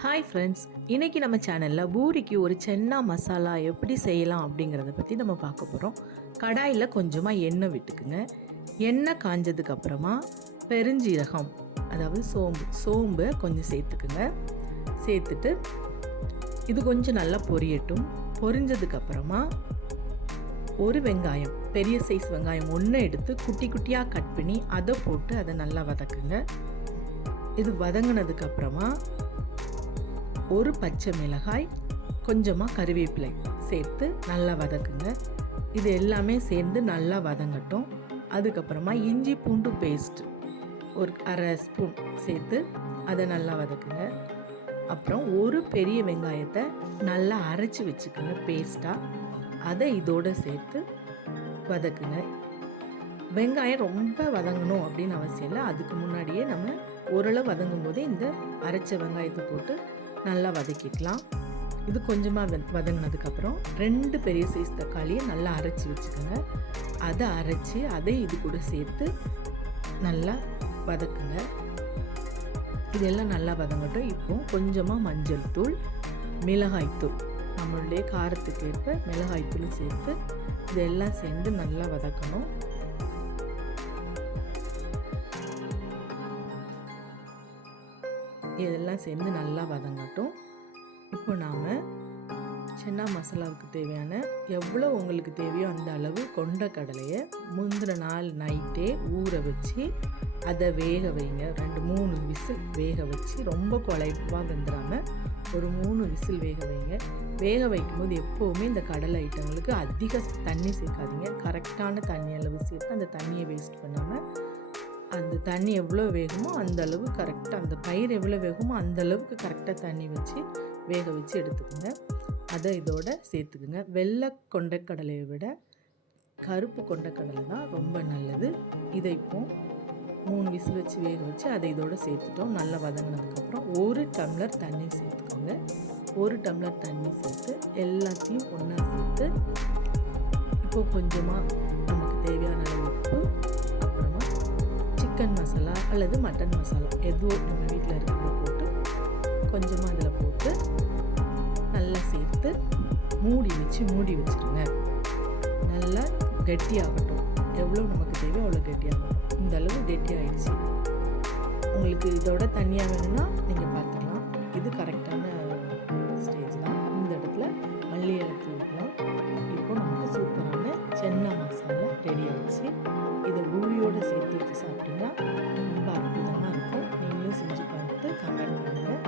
Hi friends, இன்றைக்கி நம்ம சேனலில் பூரிக்கு ஒரு சென்னா மசாலா எப்படி செய்யலாம் அப்படிங்கிறத பற்றி நம்ம பார்க்க போகிறோம். கடாயில் கொஞ்சமாக எண்ணெய் விட்டுக்குங்க. எண்ணெய் காஞ்சதுக்கப்புறமா பெருஞ்சீரகம், அதாவது சோம்பு கொஞ்சம் சேர்த்துக்குங்க. சேர்த்துட்டு இது கொஞ்சம் நல்லா பொரியட்டும். பொரிஞ்சதுக்கப்புறமா ஒரு வெங்காயம், பெரிய சைஸ் வெங்காயம் ஒன்று எடுத்து குட்டி குட்டியாக கட் பண்ணி அதை போட்டு அதை நல்லா வதக்குங்க. இது வதங்கினதுக்கப்புறமா ஒரு பச்சை மிளகாய், கொஞ்சமாக கறிவேப்பிலை சேர்த்து நல்லா வதக்குங்க. இது எல்லாமே சேர்ந்து நல்லா வதங்கட்டும். அதுக்கப்புறமா இஞ்சி பூண்டு பேஸ்ட் ஒரு அரை ஸ்பூன் சேர்த்து அதை நல்லா வதக்குங்க. அப்புறம் ஒரு பெரிய வெங்காயத்தை நல்லா அரைச்சி வச்சுக்கோங்க பேஸ்ட்டாக. அதை இதோடு சேர்த்து வதக்குங்க. வெங்காயம் ரொம்ப வதங்கணும் அப்படின்னு அவசியம் இல்லை. அதுக்கு முன்னாடியே நம்ம ஓரளவு வதங்கும் போதே இந்த அரைச்ச வெங்காயத்தை போட்டு நல்லா வதக்கிக்கலாம். இது கொஞ்சமாக வதங்கினதுக்கப்புறம் 2 பெரிய சைஸ் தக்காளியை நல்லா அரைச்சி வச்சுக்கோங்க. அதை அரைச்சி அதை இது கூட சேர்த்து நல்லா வதக்குங்க. இதெல்லாம் நல்லா வதங்கட்டும். இப்போ கொஞ்சமாக மஞ்சள் தூள், மிளகாய்த்தூள், நம்மளுடைய காரத்துக்கு ஏற்ப மிளகாய்த்தூள் சேர்த்து இதெல்லாம் சேர்ந்து நல்லா வதக்கணும். இதெல்லாம் சேர்ந்து நல்லா வதங்கட்டும். இப்போ நாம் சென்னா மசாலாவுக்கு தேவையான எவ்வளோ உங்களுக்கு தேவையோ அந்த அளவு கொண்டக்கடலையை முந்தின நாள் நைட்டே ஊற வச்சு அதை வேக வைங்க. 2-3 விசில் வேக வச்சு, ரொம்ப குழைவாக வெந்துடாமல் ஒரு 3 விசில் வேக வைங்க. வேக வைக்கும்போது எப்போவுமே இந்த கடலை ஐட்டங்களுக்கு அதிக தண்ணி சேர்க்காதீங்க. கரெக்டான தண்ணி அளவு சேர்த்து அந்த தண்ணியை வேஸ்ட் பண்ணாமல் அந்த தண்ணி எவ்வளோ வேகுமோ அந்த அளவு கரெக்டாக, அந்த பயிர் எவ்வளோ வேகுமோ அந்த அளவுக்கு கரெக்டாக தண்ணி வச்சு வேக வச்சு எடுத்துக்கோங்க. அதை இதோட சேர்த்துக்குங்க. வெள்ளை கொண்டைக்கடலையை விட கருப்பு கொண்டைக்கடலை தான் ரொம்ப நல்லது. இதை இப்போ 3 விசில் வச்சு வேக வச்சு அதை இதோட சேர்த்துட்டோம். நல்லா வதங்கினதுக்கப்புறம் 1 டம்ளர் தண்ணி சேர்த்துக்கோங்க. 1 டம்ளர் தண்ணி சேர்த்து எல்லாத்தையும் ஒன்றா சேர்த்து இப்போது கொஞ்சமாக நமக்கு தேவையான அளவு உப்பு, அப்புறமா சிக்கன் மசாலா அல்லது மட்டன் மசாலா எதுவும் நம்ம வீட்டில் இருக்கிறத போட்டு கொஞ்சமாக அதில் போட்டு நல்லா சேர்த்து மூடி வச்சுருங்க. நல்லா கெட்டியாகட்டும். எவ்வளோ நமக்கு தேவையோ அவ்வளோ கெட்டியாகட்டும். இந்த அளவு கெட்டியாகிடுச்சு. உங்களுக்கு இதோட தண்ணியாக வேணும்னா நீங்கள் பார்த்துக்கலாம். இது கரெக்டான ஸ்டேஜ் தான். இந்த இடத்துல மல்லி இலை தூக்கலாம். இப்போ நமக்கு சூப்பரான சென்னா மசாலா ரெடி ஆகிடுச்சு. இதை பூரியோடு சேர்த்து வச்சு சாப்பிட்டீங்கன்னா ரொம்ப அற்புதமாக இருக்கும். நீங்களும் செஞ்சு பார்த்து கமெண்ட் பண்ணுங்கள்.